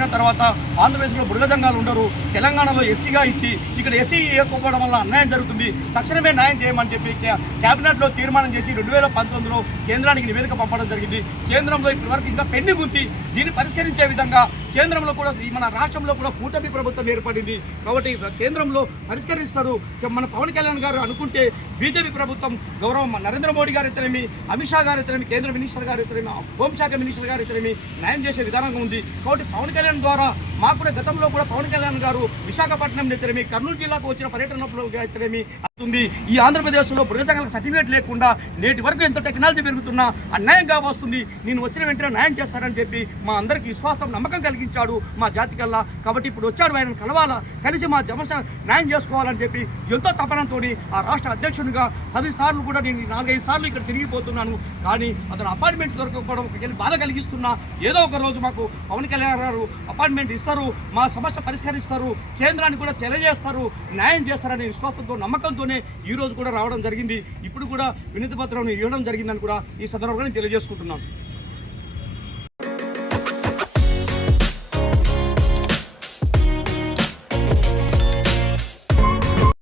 జరిగిన తర్వాత ఆంధ్రప్రదేశ్లో బుడగజంగాలు ఉండరు, తెలంగాణలో ఎస్సీగా ఇచ్చి ఇక్కడ ఎస్సీ ఇవ్వకపోవడం వల్ల అన్యాయం జరుగుతుంది, తక్షణమే న్యాయం చేయమని చెప్పి క్యాబినెట్లో తీర్మానం చేసి 2019లో కేంద్రానికి నివేదిక పంపడం జరిగింది. కేంద్రంలో ఇప్పటివరకు ఇంకా పెండింగ్ ఉంది. దీన్ని పరిష్కరించే విధంగా కేంద్రంలో కూడా మన రాష్ట్రంలో కూడా కూటమి ప్రభుత్వం ఏర్పడింది కాబట్టి కేంద్రంలో పరిష్కరిస్తారు. మన పవన్ కళ్యాణ్ గారు అనుకుంటే బీజేపీ ప్రభుత్వం గౌరవం నరేంద్ర మోడీ గారు అయితేనేమి, అమిత్ షా గారు అయితేనేమి, కేంద్ర మినిస్టర్ గారు అయితేనేమి, హోంశాఖ మినిస్టర్ గారు అయితేనేమి న్యాయం చేసే విధానంగా ఉంది. కాబట్టి పవన్ కళ్యాణ్ ద్వారా మాకు కూడా గతంలో కూడా పవన్ కళ్యాణ్ గారు విశాఖపట్నం అయితేనేమి, కర్నూలు జిల్లాకు వచ్చిన పర్యటనలో అయితేనేమి ఉంది. ఈ ఆంధ్రప్రదేశ్లో బృహజంగాలకు సర్టిఫికేట్ లేకుండా నేటి వరకు ఎంతో టెక్నాలజీ పెరుగుతున్నా అన్యాయంగా వస్తుంది, నేను వచ్చిన వెంటనే న్యాయం చేస్తారని చెప్పి మా అందరికీ విశ్వాసం నమ్మకం కలిగించాడు మా జాతి కల్లా. కాబట్టి ఇప్పుడు వచ్చాడు, ఆయన కలవాలా, కలిసి మా సమస్య న్యాయం చేసుకోవాలని చెప్పి ఎంతో తపనంతో ఆ రాష్ట్ర అధ్యక్షునిగా 10 సార్లు కూడా నేను 4-5 సార్లు ఇక్కడ తిరిగిపోతున్నాను. కానీ అతను అపాయింట్మెంట్ దొరకకపోవడం బాధ కలిగిస్తున్నా. ఏదో ఒక రోజు మాకు పవన్ కళ్యాణ్ గారు అపాయింట్మెంట్ ఇస్తారు, మా సమస్య పరిష్కరిస్తారు, కేంద్రానికి కూడా తెలియజేస్తారు, న్యాయం చేస్తారనే విశ్వాసంతో నమ్మకంతోనే ఈరోజు కూడా రావడం జరిగింది. ఇప్పుడు కూడా వినతి పత్రం ఇవ్వడం జరిగిందని కూడా ఈ సందర్భంగా తెలియజేసుకుంటున్నాను.